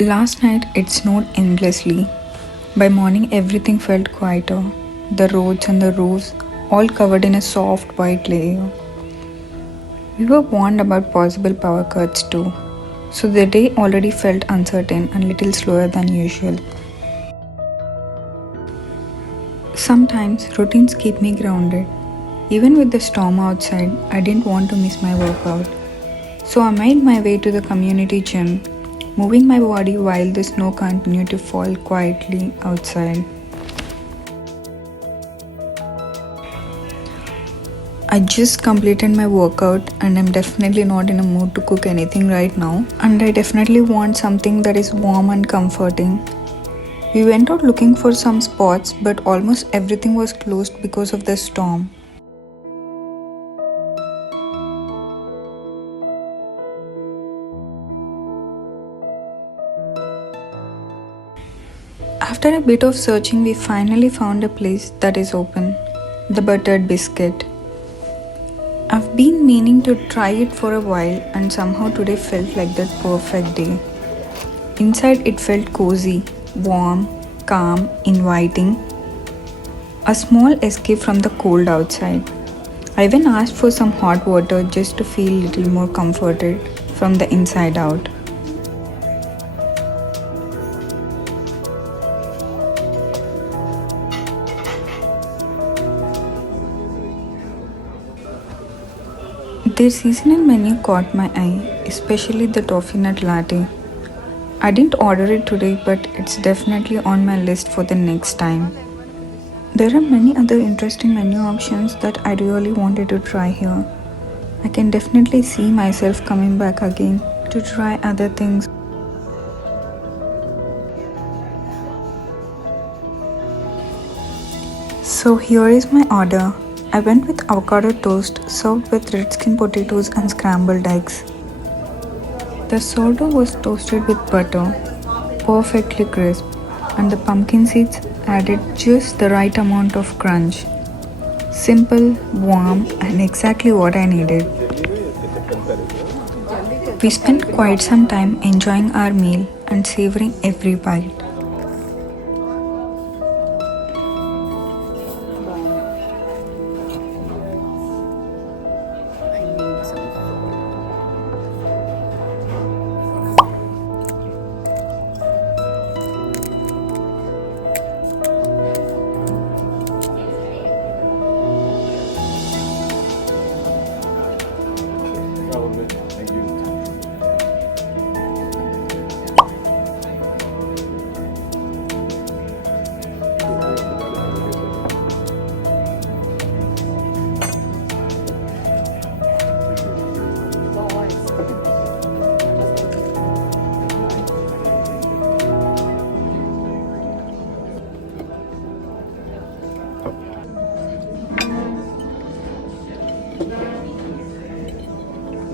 Last night it snowed endlessly. By morning, everything felt quieter. The roads and the roofs all covered in a soft white layer. We were warned about possible power cuts too, so the day already felt uncertain and little slower than usual. Sometimes routines keep me grounded. Even with the storm outside, I didn't want to miss my workout. So I made my way to the community gym, moving my body while the snow continued to fall quietly outside. I just completed my workout and I'm definitely not in a mood to cook anything right now. And I definitely want something that is warm and comforting. We went out looking for some spots, but almost everything was closed because of the storm. After a bit of searching, we finally found a place that is open, the Buttered Biscuit. I've been meaning to try it for a while, and somehow today felt like that perfect day. Inside, it felt cozy, warm, calm, inviting, a small escape from the cold outside. I even asked for some hot water just to feel a little more comforted from the inside out. Their seasonal menu caught my eye, especially the toffee nut latte. I didn't order it today, but it's definitely on my list for the next time. There are many other interesting menu options that I really wanted to try here. I can definitely see myself coming back again to try other things. So here is my order. I went with avocado toast served with red skin potatoes and scrambled eggs. The sourdough was toasted with butter, perfectly crisp, and the pumpkin seeds added just the right amount of crunch. Simple, warm, and exactly what I needed. We spent quite some time enjoying our meal and savoring every bite. Thank you.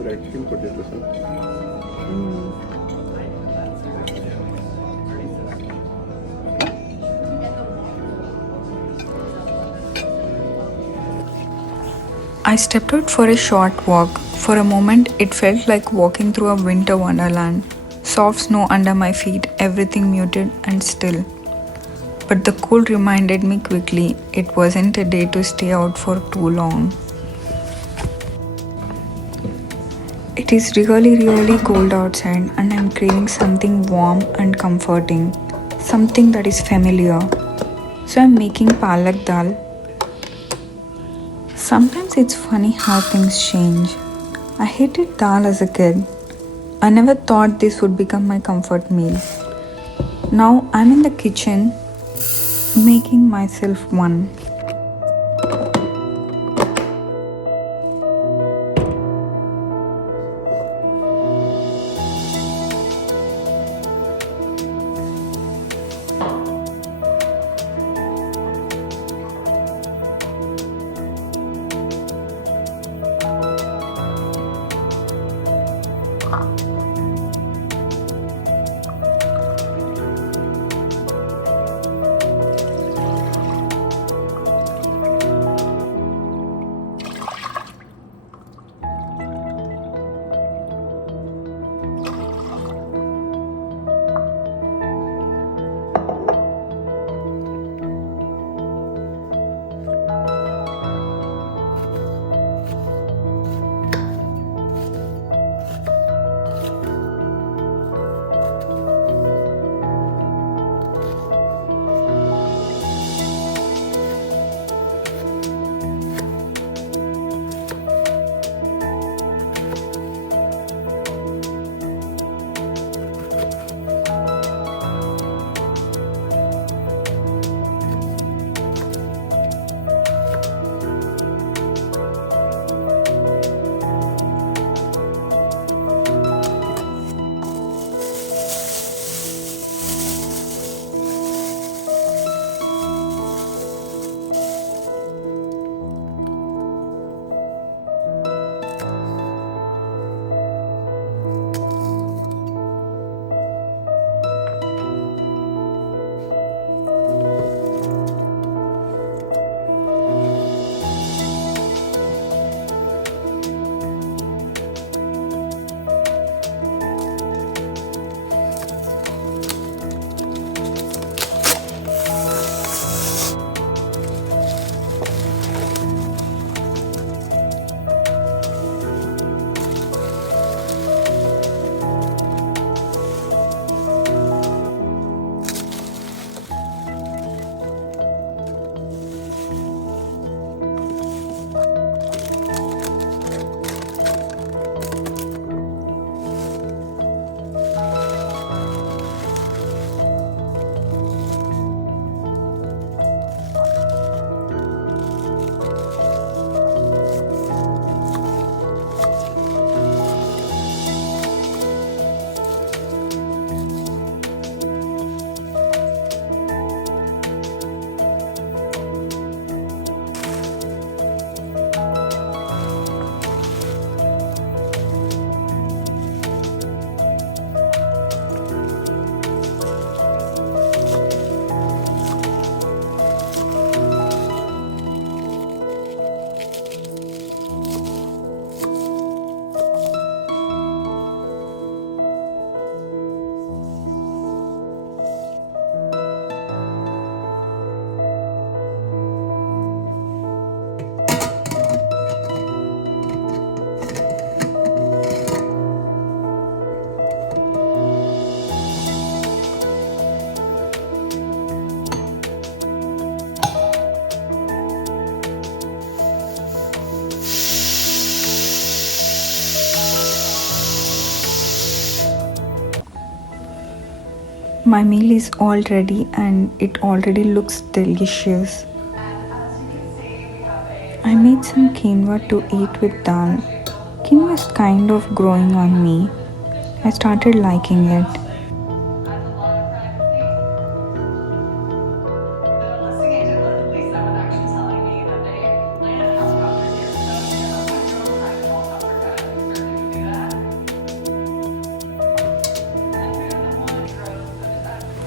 Red skin potatoes. I stepped out for a short walk. For a moment, it felt like walking through a winter wonderland. Soft snow under my feet, everything muted and still. But the cold reminded me quickly it wasn't a day to stay out for too long. It is really cold outside, and I'm craving something warm and comforting, something that is familiar. So I'm making palak dal. Sometimes it's funny how things change. I hated dal as a kid. I never thought this would become my comfort meal. Now I'm in the kitchen making myself one. My meal is all ready and it already looks delicious. I made some quinoa to eat with dal. Quinoa is kind of growing on me. I started liking it.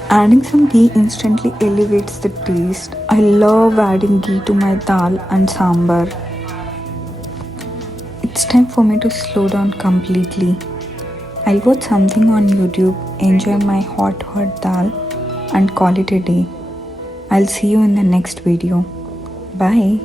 Adding some ghee instantly elevates the taste. I love adding ghee to my dal and sambar. It's time for me to slow down completely. I'll watch something on YouTube, enjoy my hot dal, and call it a day. I'll see you in the next video. Bye.